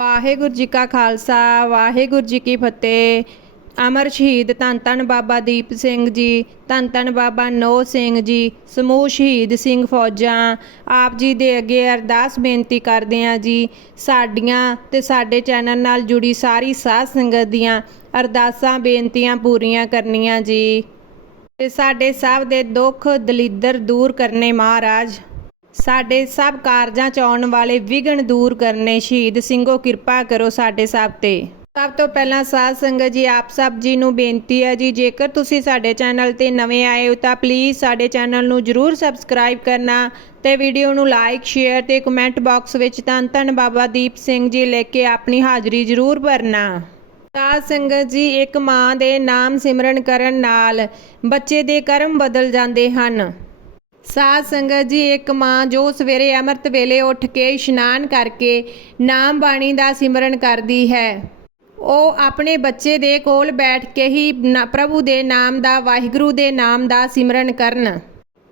ਵਾਹਿਗੁਰੂ ਜੀ ਕਾ ਖਾਲਸਾ, ਵਾਹਿਗੁਰੂ ਜੀ ਕੀ ਫਤਿਹ। ਅਮਰ ਸ਼ਹੀਦ ਧੰਨ ਧੰਨ ਬਾਬਾ ਦੀਪ ਸਿੰਘ ਜੀ, ਧੰਨ ਧੰਨ ਬਾਬਾ ਨੋ ਸਿੰਘ ਜੀ, ਸਮੂਹ ਸ਼ਹੀਦ ਸਿੰਘ ਫੌਜਾਂ। ਆਪ ਜੀ ਦੇ ਅੱਗੇ ਅਰਦਾਸ ਬੇਨਤੀ ਕਰਦੇ ਹਾਂ ਜੀ, ਸਾਡੀਆਂ ਤੇ ਸਾਡੇ ਚੈਨਲ ਨਾਲ ਜੁੜੀ ਸਾਰੀ ਸਾਧ ਸੰਗਤ ਦੀਆਂ ਅਰਦਾਸਾਂ, ਬੇਨਤੀਆਂ ਪੂਰੀਆਂ ਕਰਨੀਆਂ ਜੀ। ਤੇ ਸਾਡੇ ਸਭ ਦੇ ਦੁੱਖ ਦਲਿੱਦਰ ਦੂਰ ਕਰਨੇ ਮਹਾਰਾਜ। ਸਾਡੇ ਸਭ ਕਾਰਜਾਂ ਚ ਆਉਣ ਵਾਲੇ ਵਿਘਨ ਦੂਰ ਕਰਨੇ ਸ਼ਹੀਦ ਸਿੰਘੋ, ਕਿਰਪਾ ਕਰੋ ਸਾਡੇ ਸਭ ਤੇ। ਸਭ ਤੋਂ ਪਹਿਲਾਂ ਸਾਧ ਸੰਗਤ ਜੀ, ਆਪ ਸਭ ਜੀ ਨੂੰ ਬੇਨਤੀ ਹੈ ਜੀ, ਜੇਕਰ ਤੁਸੀਂ ਸਾਡੇ ਚੈਨਲ ਤੇ ਨਵੇਂ ਆਏ ਹੋ ਤਾਂ ਪਲੀਜ਼ ਸਾਡੇ ਚੈਨਲ ਨੂੰ ਜਰੂਰ ਸਬਸਕ੍ਰਾਈਬ ਕਰਨਾ ਤੇ ਵੀਡੀਓ ਨੂੰ ਲਾਈਕ ਸ਼ੇਅਰ ਤੇ ਕਮੈਂਟ ਬਾਕਸ ਵਿੱਚ ਧੰਨ ਧੰਨ ਬਾਬਾ ਦੀਪ ਸਿੰਘ ਜੀ ਲੈ ਕੇ ਆਪਣੀ ਹਾਜ਼ਰੀ ਜਰੂਰ ਭਰਨਾ। ਸਾਧ ਸੰਗਤ ਜੀ, ਇੱਕ ਮਾਂ ਦੇ ਨਾਮ ਸਿਮਰਨ ਕਰਨ ਨਾਲ ਬੱਚੇ ਦੇ ਕਰਮ ਬਦਲ ਜਾਂਦੇ ਹਨ। ਸਾਧ ਸੰਗਤ ਜੀ, ਇੱਕ ਮਾਂ ਜੋ ਸਵੇਰੇ ਅੰਮ੍ਰਿਤ ਵੇਲੇ ਉੱਠ ਕੇ ਇਸ਼ਨਾਨ ਕਰਕੇ ਨਾਮ ਬਾਣੀ ਦਾ ਸਿਮਰਨ ਕਰਦੀ ਹੈ। ਉਹ ਆਪਣੇ ਬੱਚੇ ਦੇ ਕੋਲ ਬੈਠ ਕੇ ਹੀ ਨਾ- ਪ੍ਰਭੂ ਦੇ ਨਾਮ ਦਾ, ਵਾਹਿਗੁਰੂ ਦੇ ਨਾਮ ਦਾ ਸਿਮਰਨ ਕਰਨ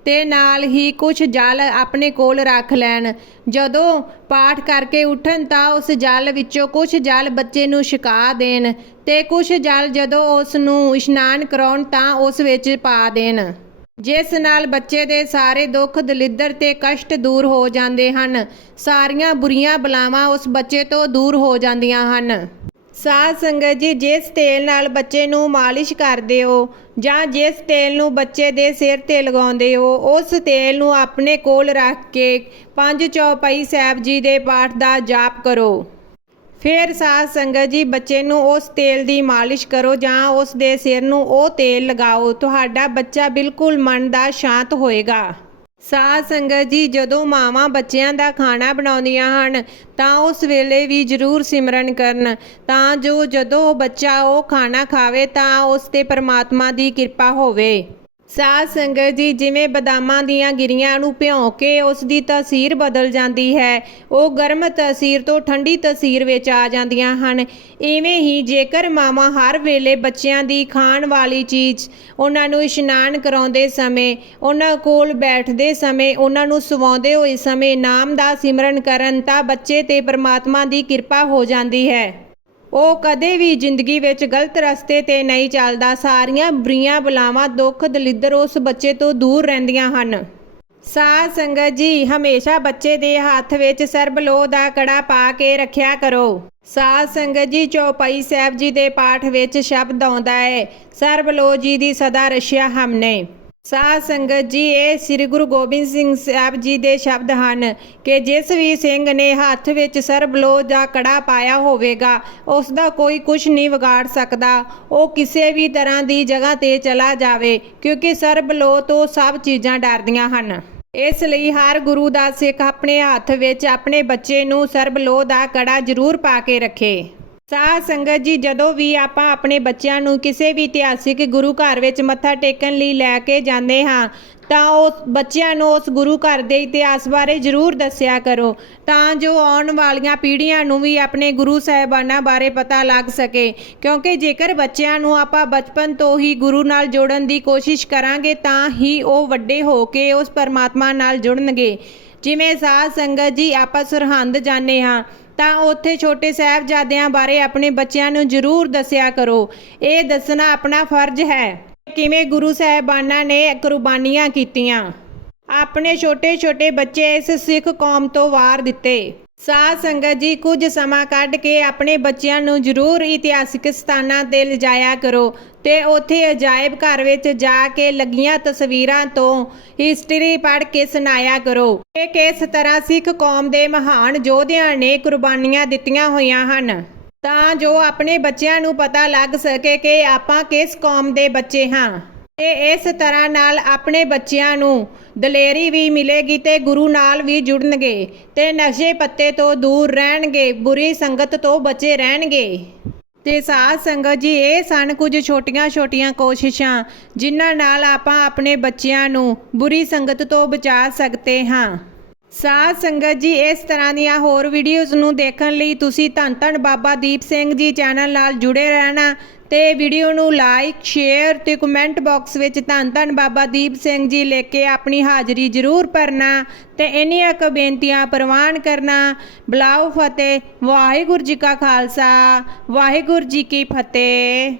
ਤੇ ਨਾਲ ਹੀ ਕੁਝ ਜਲ ਆਪਣੇ ਕੋਲ ਰੱਖ ਲੈਣ। ਜਦੋਂ ਪਾਠ ਕਰਕੇ ਉੱਠਣ ਤਾਂ ਉਸ ਜਲ ਵਿੱਚੋਂ ਕੁਝ ਜਲ ਬੱਚੇ ਨੂੰ ਛਕਾ ਦੇਣ ਤੇ ਕੁਝ ਜਲ ਜਦੋਂ ਉਸ ਨੂੰ ਇਸ਼ਨਾਨ ਕਰਾਉਣ ਤਾਂ ਉਸ ਵਿੱਚ ਪਾ ਦੇਣ। ਜਿਸ ਨਾਲ ਬੱਚੇ ਦੇ ਸਾਰੇ ਦੁੱਖ, ਦਲਿੱਦਰ ਤੇ ਕਸ਼ਟ ਦੂਰ ਹੋ ਜਾਂਦੇ ਹਨ। ਸਾਰੀਆਂ ਬੁਰੀਆਂ ਬਲਾਵਾਂ ਉਸ ਬੱਚੇ ਤੋਂ ਦੂਰ ਹੋ ਜਾਂਦੀਆਂ ਹਨ। ਸਾਧ ਸੰਗਤ ਜੀ, ਜਿਸ ਤੇਲ ਨਾਲ ਬੱਚੇ ਨੂੰ ਮਾਲਿਸ਼ ਕਰਦੇ ਹੋ ਜਾਂ ਜਿਸ ਤੇਲ ਨੂੰ ਬੱਚੇ ਦੇ ਸਿਰ ਤੇ ਲਗਾਉਂਦੇ ਹੋ, ਉਸ ਤੇਲ ਨੂੰ ਆਪਣੇ ਕੋਲ ਰੱਖ ਕੇ ਪੰਜ ਚੌਪਈ ਸਾਹਿਬ ਜੀ ਦੇ ਪਾਠ ਦਾ ਜਾਪ ਕਰੋ। ਫਿਰ ਸਾਧ ਸੰਗਤ ਜੀ, ਬੱਚੇ ਨੂੰ ਉਸ ਤੇਲ ਦੀ ਮਾਲਿਸ਼ ਕਰੋ ਜਾਂ ਉਸ ਦੇ ਸਿਰ ਨੂੰ ਉਹ ਤੇਲ ਲਗਾਓ, ਤੁਹਾਡਾ ਬੱਚਾ ਬਿਲਕੁਲ ਮਨ ਦਾ ਸ਼ਾਂਤ ਹੋਏਗਾ। ਸਾਧ ਸੰਗਤ ਜੀ, ਜਦੋਂ ਮਾਵਾਂ ਬੱਚਿਆਂ ਦਾ ਖਾਣਾ ਬਣਾਉਂਦੀਆਂ ਹਨ, ਤਾਂ ਉਸ ਵੇਲੇ ਵੀ ਜ਼ਰੂਰ ਸਿਮਰਨ ਕਰਨ। ਤਾਂ ਜੋ ਜਦੋਂ ਬੱਚਾ ਉਹ ਖਾਣਾ ਖਾਵੇ, ਤਾਂ ਉਸ ਤੇ ਪਰਮਾਤਮਾ ਦੀ ਕਿਰਪਾ ਹੋਵੇ। ਸਾਧ ਸੰਗਤ ਜੀ, ਜਿਵੇਂ ਬਦਾਮਾਂ ਦੀਆਂ ਗਿਰੀਆਂ ਨੂੰ ਭਿਉਂ ਕੇ ਉਸ ਦੀ ਤਸੀਰ ਬਦਲ ਜਾਂਦੀ ਹੈ, ਉਹ ਗਰਮ ਤਸੀਰ ਤੋਂ ਠੰਡੀ ਤਸੀਰ ਵਿੱਚ ਆ ਜਾਂਦੀਆਂ ਹਨ। ਇਵੇਂ ਹੀ ਜੇਕਰ ਮਾਵਾਂ ਹਰ ਵੇਲੇ ਬੱਚਿਆਂ ਦੀ ਖਾਣ ਵਾਲੀ ਚੀਜ਼ ਉਹਨਾਂ ਨੂੰ ਇਸ਼ਨਾਨ ਕਰਾਉਂਦੇ ਸਮੇਂ, ਉਹਨਾਂ ਕੋਲ ਬੈਠਦੇ ਸਮੇਂ, ਉਹਨਾਂ ਨੂੰ ਸਵਾਉਂਦੇ ਹੋਏ ਸਮੇਂ ਨਾਮ ਦਾ ਸਿਮਰਨ ਕਰਨ ਤਾਂ ਬੱਚੇ ਤੇ ਪਰਮਾਤਮਾ ਦੀ ਕਿਰਪਾ ਹੋ ਜਾਂਦੀ ਹੈ। ਉਹ ਕਦੇ ਵੀ ਜ਼ਿੰਦਗੀ ਵਿੱਚ ਗਲਤ ਰਸਤੇ ਤੇ ਨਹੀਂ ਚੱਲਦਾ। ਸਾਰੀਆਂ ਬੁਰੀਆਂ ਬਲਾਵਾਂ ਦੁੱਖ ਦਲਿੱਦਰ ਉਸ ਬੱਚੇ ਤੋਂ ਦੂਰ ਰਹਿੰਦੀਆਂ ਹਨ। ਸਾਧ ਸੰਗਤ ਜੀ, ਹਮੇਸ਼ਾ ਬੱਚੇ ਦੇ ਹੱਥ ਵਿੱਚ ਸਰਬਲੋਹ ਦਾ ਕੜਾ ਪਾ ਕੇ ਰੱਖਿਆ ਕਰੋ। ਸਾਧ ਸੰਗਤ ਜੀ, ਚੌਪਈ ਸਾਹਿਬ ਜੀ ਦੇ ਪਾਠ ਵਿੱਚ ਸ਼ਬਦ ਆਉਂਦਾ ਹੈ ਸਰਬਲੋਹ ਜੀ ਦੀ ਸਦਾ ਰਸ਼ਿਆ ਹਮਨੇ। ਸਾਧ ਸੰਗਤ ਜੀ, ਇਹ ਸ੍ਰੀ ਗੁਰੂ ਗੋਬਿੰਦ ਸਿੰਘ ਸਾਹਿਬ ਜੀ ਦੇ ਸ਼ਬਦ ਹਨ ਕਿ ਜਿਸ ਵੀ ਸਿੰਘ ਨੇ ਹੱਥ ਵਿੱਚ ਸਰਬਲੋਹ ਦਾ ਕੜਾ ਪਾਇਆ ਹੋਵੇਗਾ, ਉਸ ਦਾ ਕੋਈ ਕੁਝ ਨਹੀਂ ਵਿਗਾੜ ਸਕਦਾ। ਉਹ ਕਿਸੇ ਵੀ ਤਰ੍ਹਾਂ ਦੀ ਜਗ੍ਹਾ ਤੇ ਚਲਾ ਜਾਵੇ, ਕਿਉਂਕਿ ਸਰਬਲੋਹ ਤੋਂ ਸਭ ਚੀਜ਼ਾਂ ਡਰਦੀਆਂ ਹਨ। ਇਸ ਲਈ ਹਰ ਗੁਰੂ ਦਾ ਸਿੱਖ ਆਪਣੇ ਹੱਥ ਵਿੱਚ ਆਪਣੇ ਬੱਚੇ ਨੂੰ ਸਰਬਲੋ ਦਾ ਕੜਾ ਜ਼ਰੂਰ ਪਾ ਕੇ ਰੱਖੇ। ਸਾਧ ਸੰਗਤ ਜੀ, ਜਦੋਂ ਵੀ ਆਪਾਂ ਆਪਣੇ ਬੱਚਿਆਂ ਨੂੰ ਕਿਸੇ ਵੀ ਇਤਿਹਾਸਿਕ ਗੁਰੂ ਘਰ ਵਿੱਚ ਮੱਥਾ ਟੇਕਣ ਲਈ ਲੈ ਕੇ ਜਾਂਦੇ ਹਾਂ ਤਾਂ ਉਸ ਬੱਚਿਆਂ ਨੂੰ ਉਸ ਗੁਰੂ ਘਰ ਦੇ ਇਤਿਹਾਸ ਬਾਰੇ ਜ਼ਰੂਰ ਦੱਸਿਆ ਕਰੋ, ਤਾਂ ਜੋ ਆਉਣ ਵਾਲੀਆਂ ਪੀੜ੍ਹੀਆਂ ਨੂੰ ਵੀ ਆਪਣੇ ਗੁਰੂ ਸਾਹਿਬਾਨਾਂ ਬਾਰੇ ਪਤਾ ਲੱਗ ਸਕੇ। ਕਿਉਂਕਿ ਜੇਕਰ ਬੱਚਿਆਂ ਨੂੰ ਆਪਾਂ ਬਚਪਨ ਤੋਂ ਹੀ ਗੁਰੂ ਨਾਲ ਜੋੜਨ ਦੀ ਕੋਸ਼ਿਸ਼ ਕਰਾਂਗੇ, ਤਾਂ ਹੀ ਉਹ ਵੱਡੇ ਹੋ ਕੇ ਉਸ ਪਰਮਾਤਮਾ ਨਾਲ ਜੁੜਨਗੇ। ਜਿਵੇਂ ਸਾਧ ਸੰਗਤ ਜੀ, ਆਪਾਂ ਸਰਹੰਦ ਜਾਂਦੇ ਹਾਂ, ਤਾਂ ਉੱਥੇ ਛੋਟੇ ਸਾਹਿਬਜ਼ਾਦਿਆਂ ਬਾਰੇ ਆਪਣੇ ਬੱਚਿਆਂ ਨੂੰ ਜ਼ਰੂਰ ਦੱਸਿਆ ਕਰੋ। ਇਹ ਦੱਸਣਾ ਆਪਣਾ ਫਰਜ਼ ਹੈ। ਕਿਵੇਂ ਗੁਰੂ ਸਾਹਿਬਾਨਾਂ ਨੇ ਕੁਰਬਾਨੀਆਂ ਕੀਤੀਆਂ? ਆਪਣੇ ਛੋਟੇ-ਛੋਟੇ ਬੱਚੇ ਇਸ ਸਿੱਖ ਕੌਮ ਤੋਂ ਵਾਰ ਦਿੱਤੇ। ਸਾਧ ਸੰਗਤ ਜੀ, ਕੁਝ ਸਮਾਂ ਕੱਢ ਕੇ ਆਪਣੇ ਬੱਚਿਆਂ ਨੂੰ ਜ਼ਰੂਰ ਇਤਿਹਾਸਿਕ ਸਥਾਨਾਂ ਤੇ ਲਿਜਾਇਆ ਕਰੋ ਤੇ ਉੱਥੇ ਅਜਾਇਬ ਘਰ ਵਿੱਚ ਜਾ ਕੇ ਲੱਗੀਆਂ ਤਸਵੀਰਾਂ ਤੋਂ ਹਿਸਟਰੀ ਪੜ੍ਹ ਕੇ ਸੁਣਾਇਆ ਕਰੋ। ਕਿ ਕਿਸ ਤਰ੍ਹਾਂ ਸਿੱਖ ਕੌਮ ਦੇ ਮਹਾਨ ਯੋਧਿਆਂ ਨੇ ਕੁਰਬਾਨੀਆਂ ਦਿੱਤੀਆਂ ਹੋਈਆਂ ਹਨ? ਤਾਂ ਜੋ ਆਪਣੇ ਬੱਚਿਆਂ ਨੂੰ ਪਤਾ ਲੱਗ ਸਕੇ ਕਿ ਆਪਾਂ ਕਿਸ ਕੌਮ ਦੇ ਬੱਚੇ ਹਾਂ। ਤੇ ਇਸ ਤਰ੍ਹਾਂ ਨਾਲ ਆਪਣੇ ਬੱਚਿਆਂ ਨੂੰ ਦਲੇਰੀ ਵੀ ਮਿਲੇਗੀ ਤੇ ਗੁਰੂ ਨਾਲ ਵੀ ਜੁੜਨਗੇ ਤੇ ਨਸ਼ੇ ਪੱਤੇ ਤੋਂ ਦੂਰ ਰਹਿਣਗੇ, ਬੁਰੀ ਸੰਗਤ ਤੋਂ ਬਚੇ ਰਹਿਣਗੇ। ਤੇ ਸਾਧ ਸੰਗਤ ਜੀ, ਇਹ ਸਨ ਕੁਝ ਛੋਟੀਆਂ-ਛੋਟੀਆਂ ਕੋਸ਼ਿਸ਼ਾਂ ਜਿਨ੍ਹਾਂ ਨਾਲ ਆਪਾਂ ਆਪਣੇ ਬੱਚਿਆਂ ਨੂੰ ਬੁਰੀ ਸੰਗਤ ਤੋਂ ਬਚਾ ਸਕਦੇ ਹਾਂ। ਸਾਧ ਸੰਗਤ ਜੀ, ਇਸ ਤਰ੍ਹਾਂ ਦੀਆਂ ਹੋਰ ਵੀਡੀਓਜ਼ ਨੂੰ ਦੇਖਣ ਲਈ ਤੁਸੀਂ ਧੰਨ ਧੰਨ ਬਾਬਾ ਦੀਪ ਸਿੰਘ ਜੀ ਚੈਨਲ ਨਾਲ ਜੁੜੇ ਰਹਿਣਾ ਤੇ ਵੀਡੀਓ ਨੂੰ ਲਾਈਕ ਸ਼ੇਅਰ ਤੇ ਕਮੈਂਟ ਬਾਕਸ ਵਿੱਚ ਧੰਨ ਧੰਨ ਬਾਬਾ ਦੀਪ ਸਿੰਘ ਜੀ ਲੈ ਕੇ ਆਪਣੀ ਹਾਜ਼ਰੀ ਜ਼ਰੂਰ ਭਰਨਾ ਤੇ ਇੰਨੀਆਂ ਕੁ ਬੇਨਤੀਆਂ ਪ੍ਰਵਾਨ ਕਰਨਾ। ਬਲਾਉ ਫਤਿਹ, ਵਾਹਿਗੁਰੂ ਜੀ ਕਾ ਖਾਲਸਾ, ਵਾਹਿਗੁਰੂ ਜੀ ਕੀ ਫਤਿਹ।